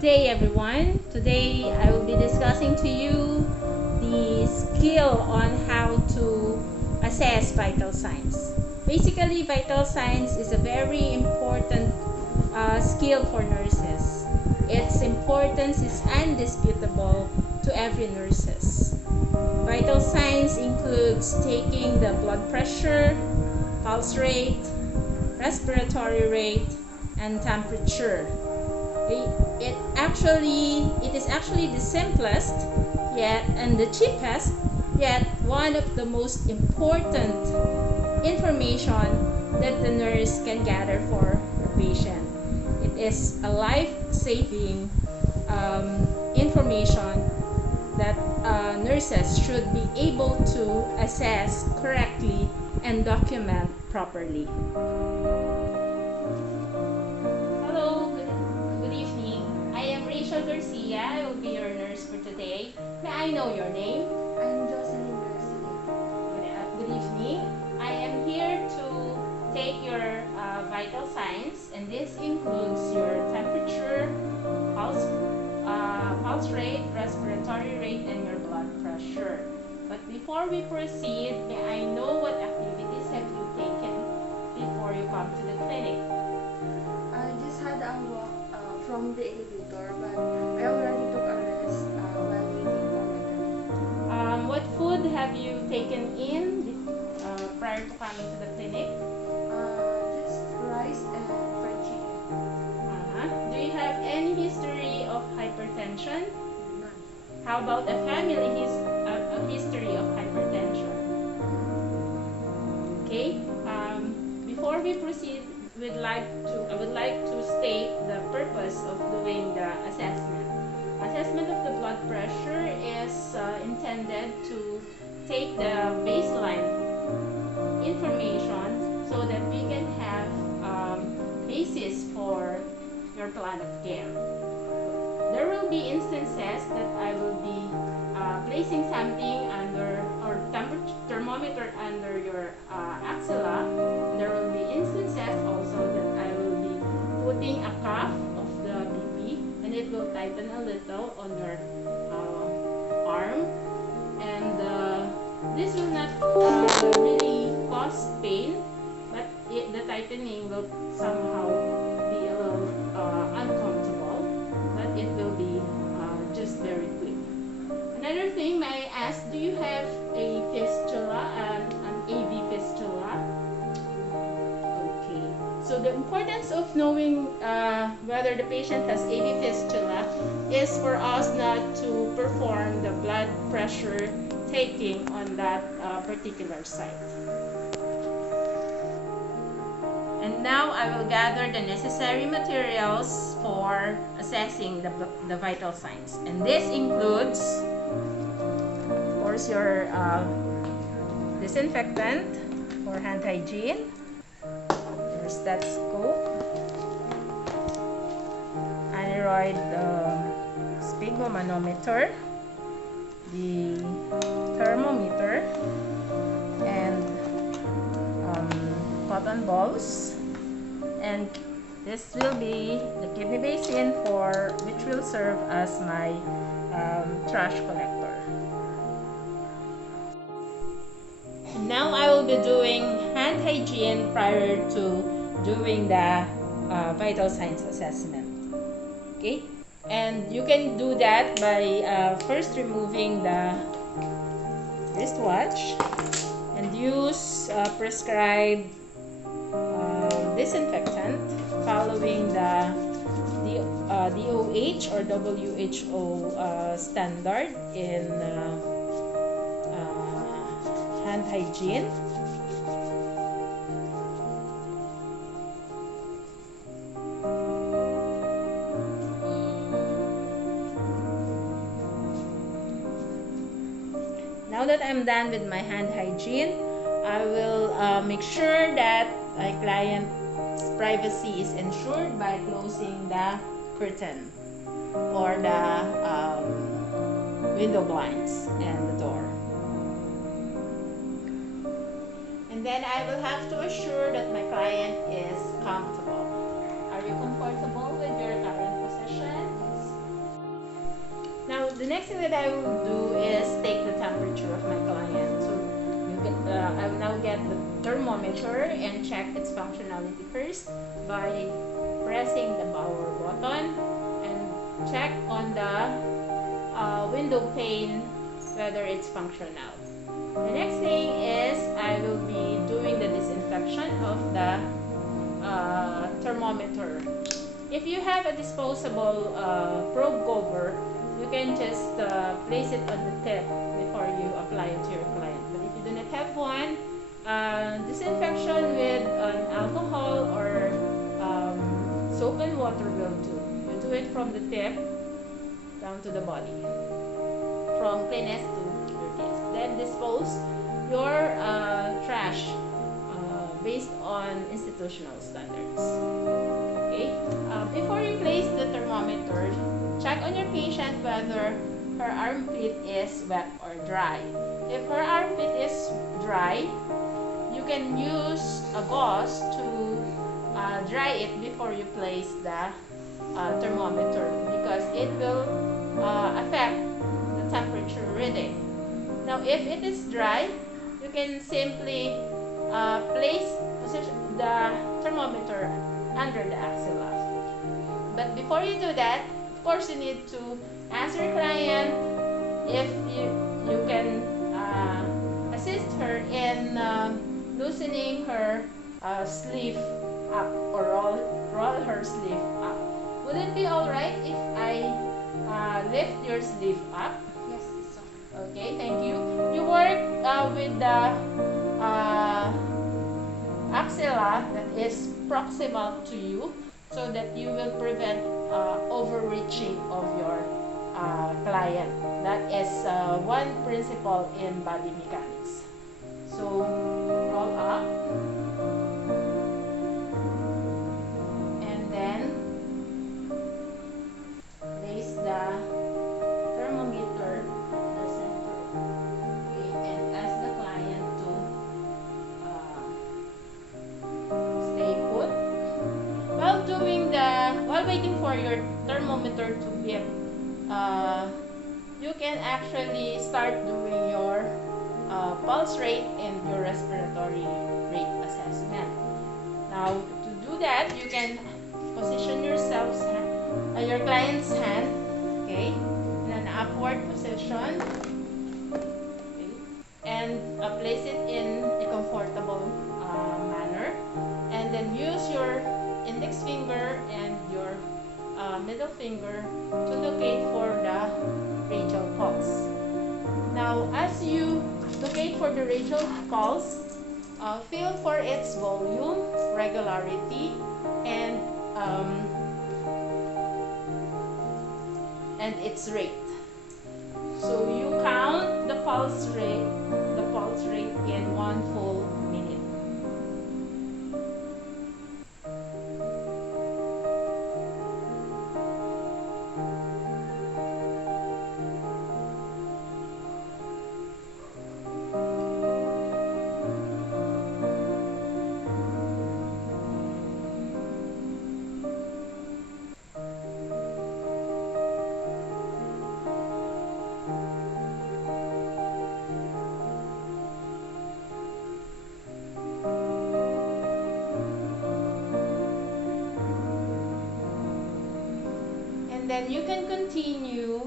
Good day, everyone. Today I will be discussing to you the skill on how to assess vital signs. Basically, vital signs is a very important skill for nurses. Its importance is indisputable to every nurses. Vital signs includes taking the blood pressure, pulse rate, respiratory rate, and temperature. It is actually the simplest yet and the cheapest yet one of the most important information that the nurse can gather for the patient. It is a life-saving information that nurses should be able to assess correctly and document properly. Garcia, I will be your nurse for today. May I know your name? I'm Jocelyn Garcia. Good evening. I am here to take your vital signs, and this includes your temperature, pulse rate, respiratory rate, and your blood pressure. But before we proceed, may I know what activities have you taken before you come to the clinic? I just had a walk from the elevator, but I already took a rest while waiting for my turn. What food have you taken in prior to coming to the clinic? Just rice and fried chicken. Do you have any history of hypertension? None. How about a family history of hypertension? Okay. Before we proceed, I would like to state the purpose of doing the assessment. Assessment of the blood pressure is intended to take the baseline information so that we can have basis for your plan of care. There will be instances that I will be placing something under or thermometer under your axilla. There will be instances also that I will be putting a cuff of the BP, and it will tighten a little on your arm, and this will not really cause pain, but the tightening will somehow be a little uncomfortable, but it will be just very quick. Another thing, may I ask, do you have a fistula, an AV fistula? Okay. So the importance of knowing whether the patient has AV fistula is for us not to perform the blood pressure taking on that particular site. And now I will gather the necessary materials for assessing the vital signs. And this includes, of course, your disinfectant for hand hygiene, your stethoscope, aneroid sphygmomanometer, the thermometer, and cotton balls, and this will be the kidney basin which will serve as my trash collector. Now I will be doing hand hygiene prior to doing the vital signs assessment. Okay, and you can do that by first removing the wristwatch and use prescribed disinfectant following the DOH or WHO standard in hand hygiene. Now that I'm done with my hand hygiene, I will make sure that my client's privacy is ensured by closing the curtain or the window blinds and the door. And then I will have to assure that my client is comfortable. Are you comfortable with your current position? the next thing that I will do is take the temperature of my client. So I will now get the thermometer and check its functionality first by pressing the power button and check on the window pane whether it's functional. The next thing is I will be doing the disinfection of the thermometer. If you have a disposable probe cover, you can just place it on the tip before you apply it to your client. But if you do not have one, disinfection with an alcohol or soap and water will do. You do it from the tip down to the body, from cleanest to dirtiest. Then dispose your trash based on institutional standards. Okay. Before you place the thermometer, check on your patient whether her armpit is wet or dry. If her armpit is dry, you can use a gauze to dry it before you place the thermometer, because it will affect the temperature reading. Now, if it is dry, you can simply place the thermometer under the axilla. But before you do that, of course, you need to ask your client if you can assist her in loosening her sleeve up, or roll her sleeve up. Would it be alright if I lift your sleeve up? Yes, it's okay. Okay, thank you. You work with the axilla that is proximal to you, so that you will prevent overreaching of your client. That is one principle in body mechanics. So roll up, and then place the thermometer in the center. Okay, and ask the client to stay put. While waiting for your thermometer to beep, you can actually start doing your pulse rate and your respiratory rate assessment. Now, to do that, you can position your client's hand, okay, in an upward position, okay, and place it in a comfortable manner, and then use your index finger and your middle finger to locate for the radial pulse. Now, as you locate for the radial pulse, feel for its volume, regularity, and its rate. So you count the pulse rate in 1 full minute. Then you can continue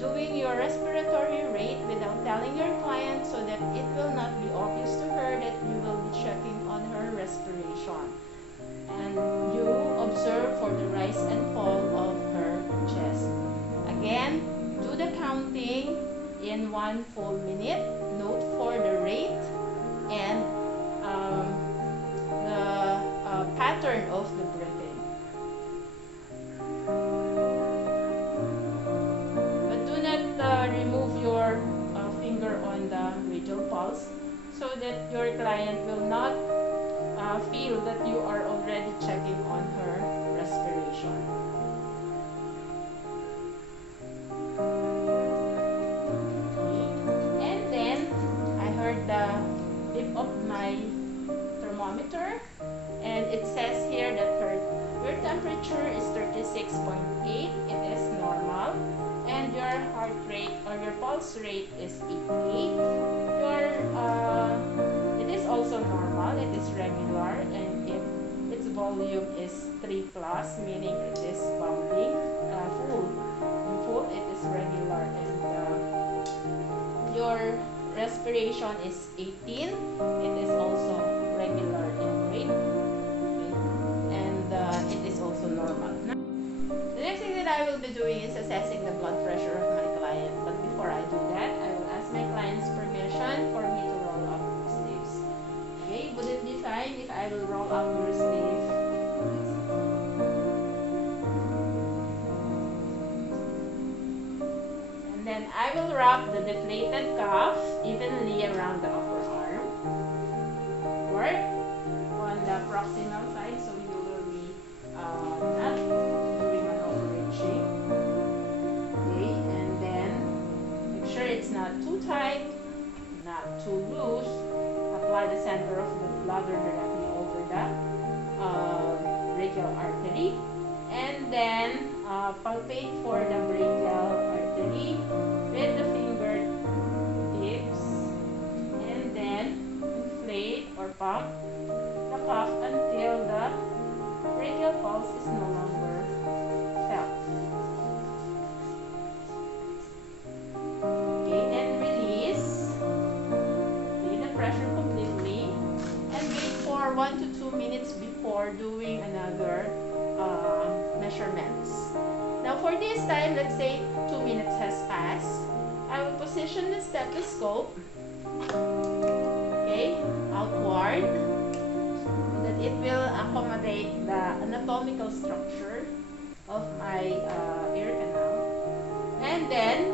doing your respiratory rate without telling your client, so that it will not be obvious to her that you will be checking on her respiration. And you observe for the rise and fall of her chest. Again, do the counting in 1 full minute. Note for the rate and the pattern of the breathing. Remove your finger on the radial pulse, so that your client will not feel that you are already checking on her respiration. Okay. And then I heard the beep of my thermometer, and it says here that your temperature is 36.8. It is normal. and your heart rate or your pulse rate is 88, it is also normal, it is regular, and if its volume is 3 plus, meaning it is pumping full. In full, it is regular, and your respiration is 18, it is also regular in rate, okay? And it is also normal. Now, the next thing that I will be doing is assessing the blood pressure of my client, but before I do that, I will ask my client's permission for me to roll up the sleeves. Okay, would it be fine if I will roll up your sleeve? And then I will wrap the deflated cuff evenly around the upper arm or on the proximal side, so you will be not doing an overreaching. Okay, and then make sure it's not too tight, not too loose. Apply the center of the bladder directly over the brachial artery, and then palpate for the brachial artery with the fingertips, and then inflate or pump the cuff until the brachial pulse is no longer felt. Okay, then release. Okay, the pressure completely, and wait for 1 to 2 minutes before doing another measurements. Now for this time, let's say 2 minutes has passed, I will position the stethoscope, okay, outward, so that it will accommodate the anatomical structure of my ear canal. And then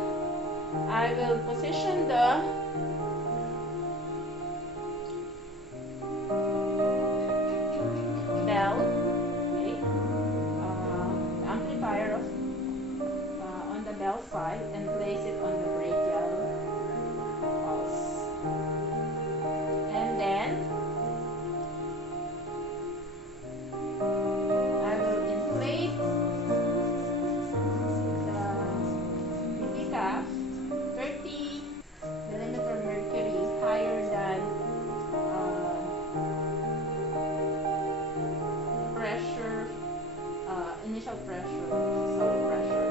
I will position the bell, okay, the amplifier of on the bell side, and place it on the brachial pulse. And then I will inflate the BP cuff 30 millimeter mercury higher than pressure, initial pressure, systolic pressure.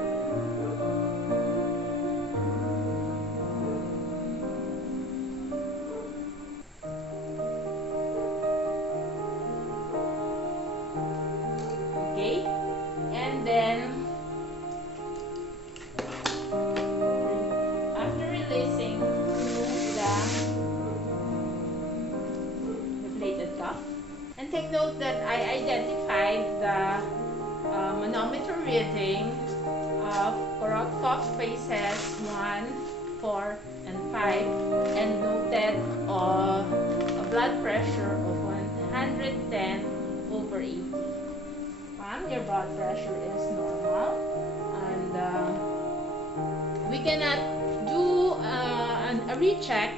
Okay, and then after releasing, remove the deflated cuff. And take note that I identified the manometer reading of cuff faces 1, 4, and 5, and noted a blood pressure of 110 over 80. Your blood pressure is normal, and we cannot do a recheck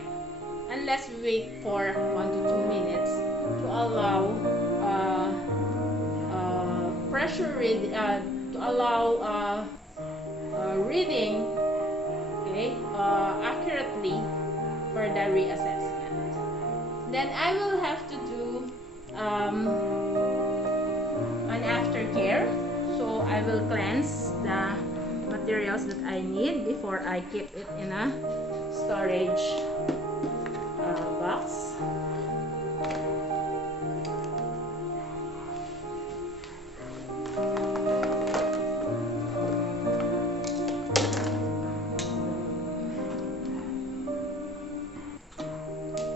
unless we wait for 1 to 2 minutes to allow pressure read to allow reading, okay, accurately for the reassessment. Then I will have to do an aftercare, so I will cleanse the materials that I need before I keep it in a storage box.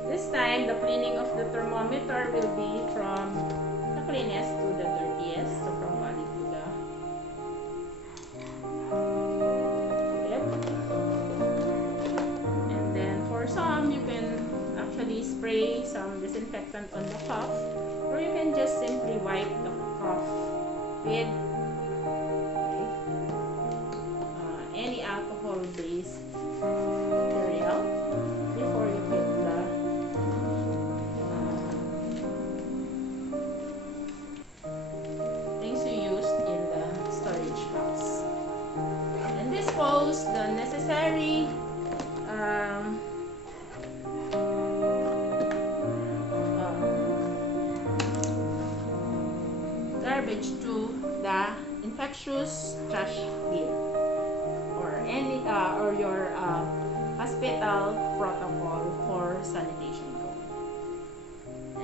This time, the cleaning of the thermometer will be from the cleanest to the dirtiest, so from body to the lip. And then for some, you can actually spray some disinfectant on the cuff, or you can just simply wipe the cuff with any alcohol-based material before you put the things you used in the storage box. And dispose storage to the infectious trash bin or any or your hospital protocol for sanitation code.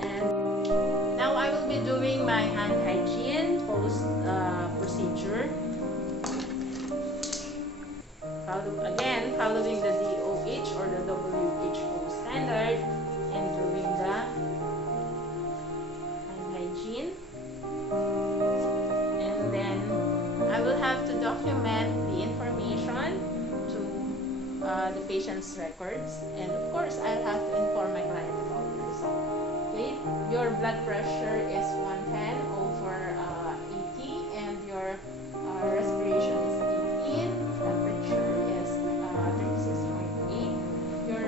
And now I will be doing my hand hygiene post procedure. Following the DOH or the WHO standard and doing the hand hygiene. And then I will have to document the information to the patient's records, and of course I'll have to inform my client of all this. Okay, your blood pressure is 110 over 80, and your respiration is 18, temperature is 36.8, your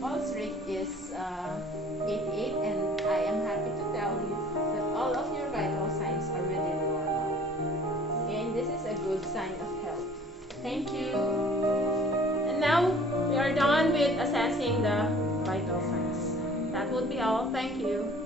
pulse rate is 88, and I am happy to tell you that all of your vital signs are within normal. And this is a good sign of health. Thank you. And now we are done with assessing the vital signs. That would be all. Thank you.